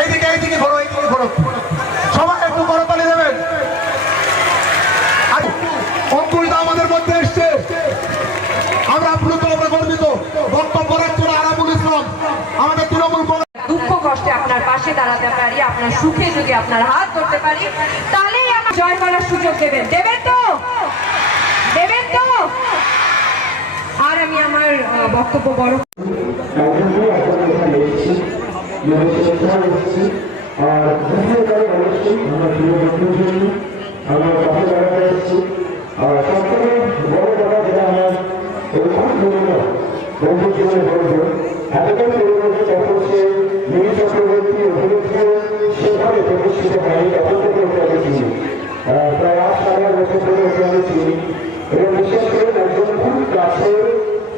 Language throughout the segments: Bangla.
এইদিকে ঘোরো, এইদিকে ঘোরো, সবাই একটু করতালি দেবেন। অঙ্কুশদা আমাদের মধ্যে এসছে, আমরা আপ্লুত, আমরা গর্বিত। বক্তব্য রাখছেন আরাবুল ইসলাম, আমাদের তৃণমূল। দুঃখ কষ্টে আপনার পাশে দাঁড়াতে পারি, আপনার সুখে যদি আপনার হাত ধরতে পারি, তাহলেই আমার জয় করার সুযোগ দেবেন। দেবেন তো? দেবেন তো? আর আমি আমার বক্তব্য বড় প্রায় 8 সালের বছর ধরে ওখানে চিনি এবং বিশেষ করে একজন খুব কাছের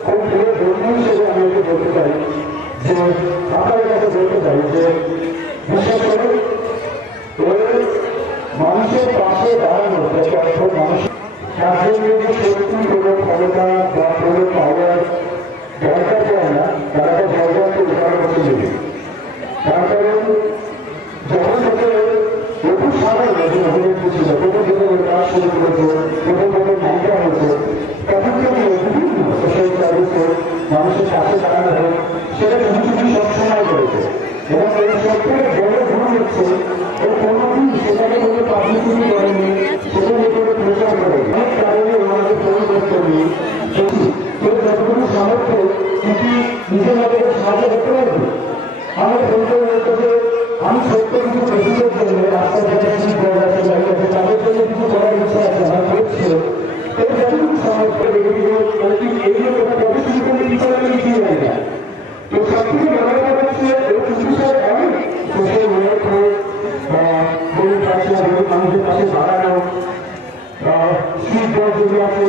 খুব প্রিয় বন্ধু হিসেবে আমি একে বলতে চাই যে আপনাদের কাছে বলতে চাই যে বিশেষ করে মানুষের পাশে দাঁড়ানো যাতে অর্থ মানুষ কাজের মধ্যে সত্যি কোনো ক্ষমতা বা কোনো পাওয়ার দরকার পড়ে না, তারা একটা জায়গাকে উদ্ধার করতে দেবে। তার কারণ যখন থেকে বহু সামনে অভিনেত্রী ছিল, প্রথম প্রথম কাজ শুরু করেছে, প্রথম প্রথম নায়িকা হয়েছে, তখন থেকে বিভিন্ন সোশ্যাল সার্ভিসে মানুষের কাছে দাঁড়ানো হয়, সেটা শুধু সবসময় করেছে। এবং এই সবথেকে বড় ভুল হচ্ছে ও কোনোদিন সেটাকে কোনো পাবলিসিটি করেনি, সেটাকে কোনো প্রচার করেনি। অনেক কারণে ওনাকে পরিবর্তন নিয়ে কেউ যতটুকু সামর্থ্য কিন্তু নিজের মধ্যে সাহায্য করতে পারবে। আমাকে বলতে বলতে যে আমি সত্য কিছু প্রতিরোধ করলে রাস্তায় যেটা কিছু করা আছে জায়গাতে তাদের জন্য কিছু করার ইচ্ছা আছে, আমার করছে এই যতটুকু সামর্থ্য এইগুলো কথা কবে শুরু করলে কি করে আমি কি জানি না। তো সব থেকে বড় কথা হচ্ছে চিকিৎসার অনেক সোশ্যাল ওয়ার্ক হোক বা গরিব পাশে মানুষের পাশে দাঁড়ানো শীত যেগুলো আছে